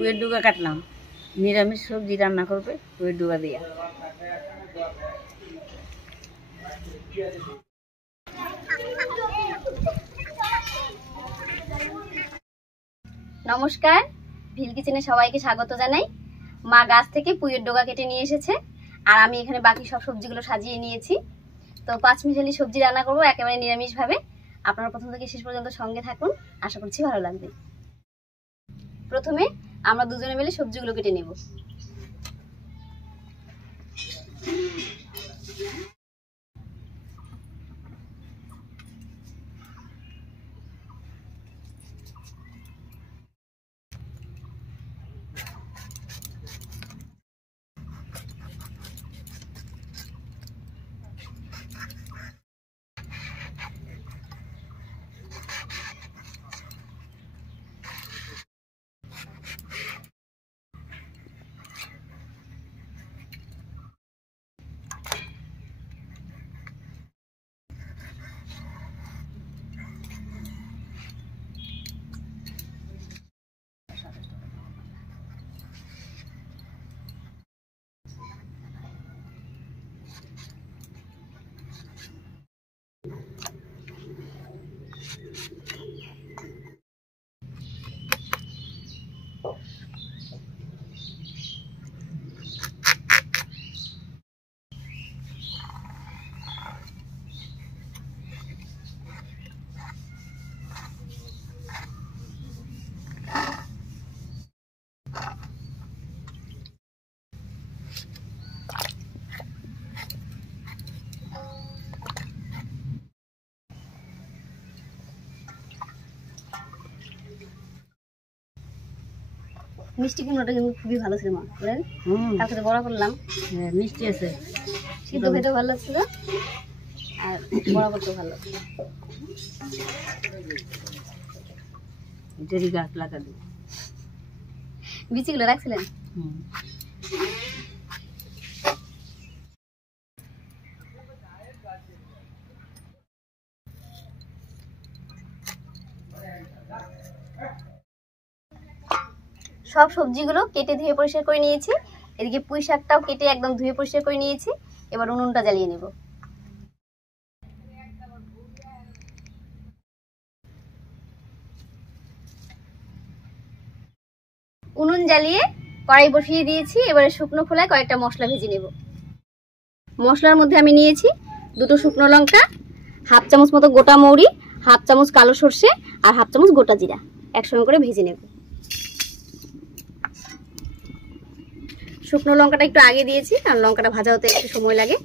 পুঁইয়ের ডুগা কাটলাম, নিরামিষ সবজি রান্না করবে পুঁইয়ের ডুগা দিয়া। নমস্কার, ভিল কিচেনে সবাইকে স্বাগত জানাই। মা গাছ থেকে পুঁইয়ের ডগা কেটে নিয়ে এসেছে, আর আমি এখানে বাকি সব সবজিগুলো সাজিয়ে নিয়েছি। তো 5 মিশালি সবজি রান্না করবো একেবারে নিরামিষভাবে। আপনারা প্রথম থেকে শেষ পর্যন্ত সঙ্গে থাকুন, আশা করছি ভালো লাগবে। প্রথমে আমরা দুজনে মিলে সবজিগুলো কেটে নেব। মিষ্টি কুমড়োটা কিন্তু খুবই ভালো ছিল মা, কালকে তো বড়া করলাম। হ্যাঁ, মিষ্টি আছে, সিদ্ধ খেতেও ভালো লাগছিল আর বড়া করতেও ভালো লাগছিল। এটারই গাছ লাগাবো। বিচিগুলো রাখছিলেন? সব সবজিগুলো কেটে ধুয়ে পরিষ্কার করে নিয়েছি। এদিকে পুঁই শাকটাও কেটে একদম ধুয়ে পরিষ্কার করে নিয়েছি। এবার উনুনটা জ্বালিয়ে নেব। উনুন জ্বালিয়ে কড়াই বসিয়ে দিয়েছি। এবারে শুকনো খোলায় কয়েকটা মশলা ভেজে নেব। মশলার মধ্যে আমি নিয়েছি 2টো শুকনো লঙ্কা, 1/2 চামচ মতো গোটা মৌরি, 1/2 চামচ কালো সর্ষে আর 1/2 চামচ গোটা জিরা একসঙ্গে করে ভেজে নেব। শুকনো লঙ্কাটা একটু আগে দিয়েছি কারণ লঙ্কাটা ভাজা হতে একটু সময় লাগে।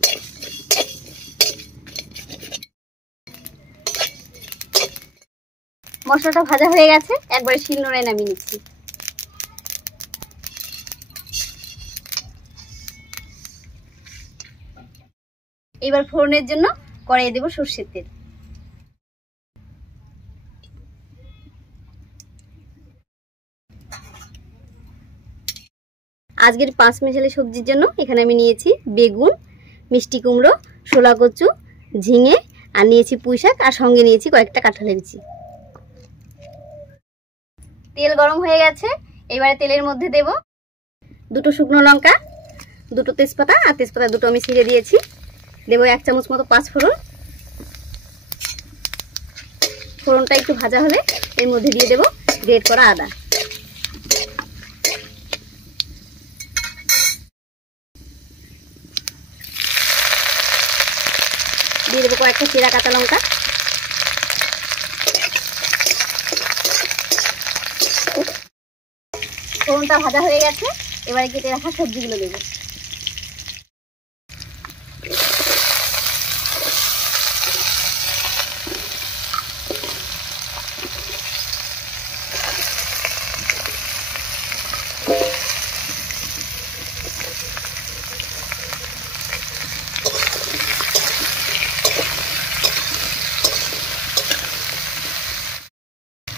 মশলাটা ভাজা হয়ে গেছে, একবারে শিলনোড়ায় নামিয়ে নিচ্ছি। এবার ফোড়নের জন্য কড়াইয়ে দেব সরষের তেল। আজকের 5 মিশালি সবজির জন্য এখানে আমি নিয়েছি বেগুন, মিষ্টি কুমড়ো, শোলা কচু, ঝিঙে আর নিয়েছি পুঁই শাক আর সঙ্গে নিয়েছি কয়েকটা কাঁঠালের বিচি। তেল গরম হয়ে গেছে, এবারে তেলের মধ্যে দেব 2টো শুকনো লঙ্কা, 2টো তেজপাতা আর তেজপাতা 2টো আমি ছিঁড়ে দিয়েছি। দেব 1 চামচ মতো 5 ফোড়ন। ফোড়নটা একটু ভাজা হলে এর মধ্যে দিয়ে দেব গ্রেট করা আদা। দিয়ে দেবো কয়েকটা চেরা কাঁচা লঙ্কা। ফোড়নটা ভাজা হয়ে গেছে, এবারে কেটে রাখা সবজিগুলো দেবো।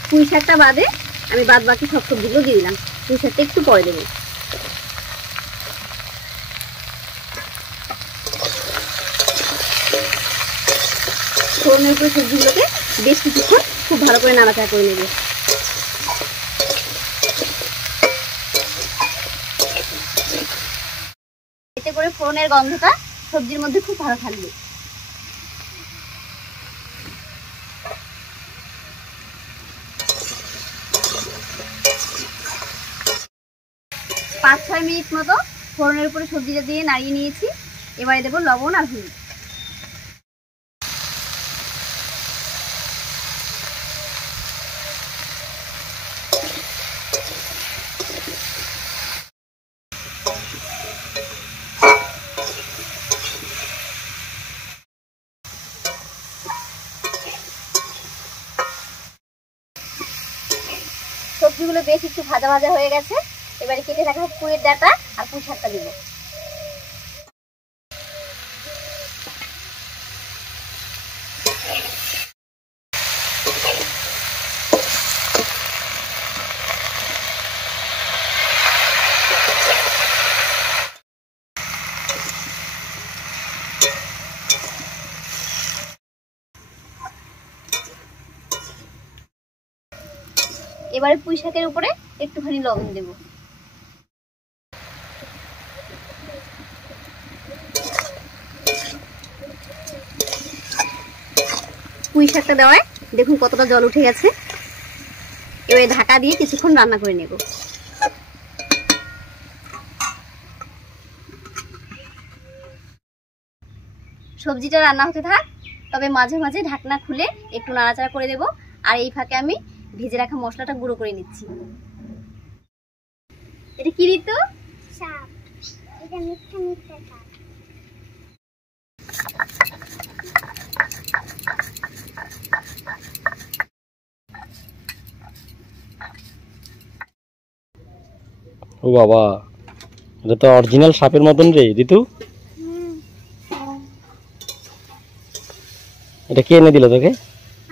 পুঁই শাকটা বাদে আমি বাদ বাকি সব সবজিগুলো দিয়ে দিলাম। পুঁই শাকটা একটু পরে দেবো। ফোড়নের উপরে সবজিগুলোকে বেশ কিছুক্ষণ খুব ভালো করে নাড়াচাড়া করে নেবে। এতে করে ফোড়নের গন্ধটা সবজির মধ্যে খুব ভালো থাকবে। পাঁচ 6 মিনিট মতো ফোড়নের উপরে সবজিটা দিয়ে নাড়িয়ে নিয়েছি। এবারে দেবো লবণ আর হলুদ। সবজিগুলো বেশ একটু ভাজা ভাজা হয়ে গেছে। এবারে কেটে রাখা পুঁইয়ের ডাঁটা আর পুঁই শাকটা দেবো। এবারে পুঁই শাকের উপরে একটুখানি লবণ দেব। পুঁই শাকটা দেওয়ায় দেখুন কতটা জল উঠে গেছে। এবারে ঢাকা দিয়ে কিছুক্ষণ রান্না করে নেব। সবজিটা রান্না হতে থাক, তবে মাঝে মাঝে ঢাকনা খুলে একটু নাড়াচাড়া করে দেব। আর এই ফাঁকে আমি ভেজে রাখা মশলাটা গুঁড়ো করে নিচ্ছি। এটা কি ঋতু? শাক। এটা মিঠা মিঠা শাক। ও বাবা, এটা তো অরিজিনাল সাপের মতন রে ঋতু। এটা কে এনে দিল তোকে?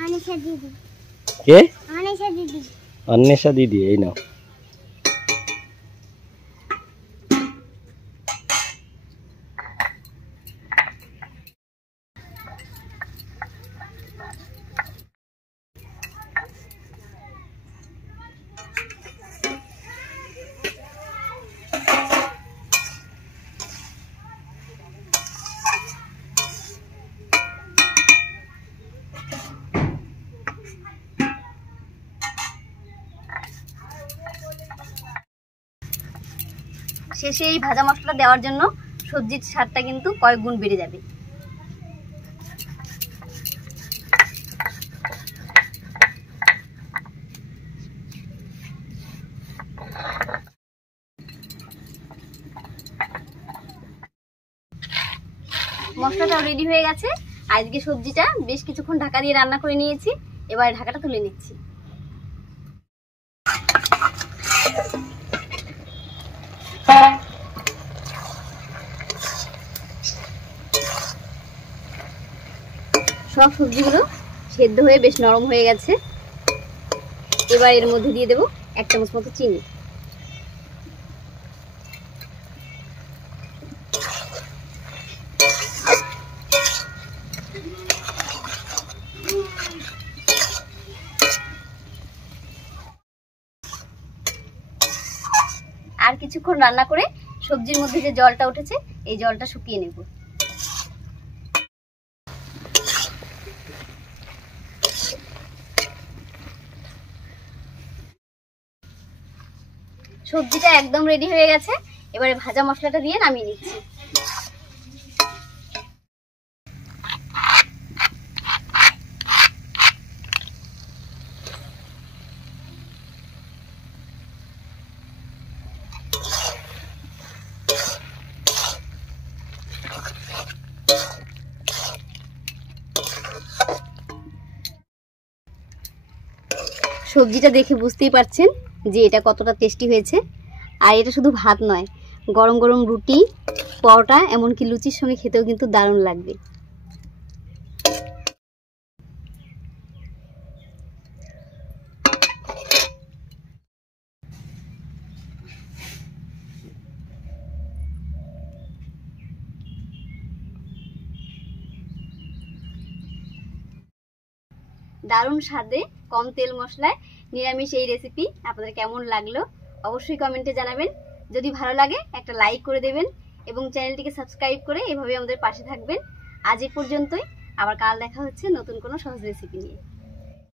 আনিশা দিদি। কে? আনিশা দিদি। অন্বেষা দিদি। এই নাও। শেষে এই ভাজা মশলা দেওয়ার জন্য সবজির স্বাদটা কিন্তু কয়েক গুণ বেড়ে যাবে। মশলাটা রেডি হয়ে গেছে। আজকে সবজিটা বেশ কিছুক্ষণ ঢাকা দিয়ে রান্না করে নিয়েছি। এবারে ঢাকাটা তুলে নিচ্ছি। সব সবজিগুলো সেদ্ধ হয়ে বেশ নরম হয়ে গেছে। এবার এর মধ্যে দিয়ে দেব 1 চামচ মতো চিনি। আর কিছুক্ষণ রান্না করে সবজির মধ্যে যে জলটা উঠেছে এই জলটা শুকিয়ে নেব। সবজিটা একদম রেডি হয়ে গেছে। এবারে ভাজা মশলাটা দিয়ে নামিয়ে নিচ্ছি। সবজিটা দেখে বুঝতেই পারছেন যে এটা কতটা টেস্টি হয়েছে। আর এটা শুধু ভাত নয়, গরম গরম রুটি, পরোটা, এমনকি লুচির সঙ্গে খেতেও কিন্তু দারুণ লাগবে। দারুণ স্বাদে কম তেল মশলায় নিরামিষ এই রেসিপি আপনাদের কেমন লাগলো অবশ্যই কমেন্টে জানাবেন। যদি ভালো লাগে একটা লাইক করে দেবেন এবং চ্যানেলটিকে সাবস্ক্রাইব করে এভাবে আমাদের পাশে থাকবেন। আজ এ পর্যন্তই, আবার কাল দেখা হচ্ছে নতুন কোনো সহজ রেসিপি নিয়ে।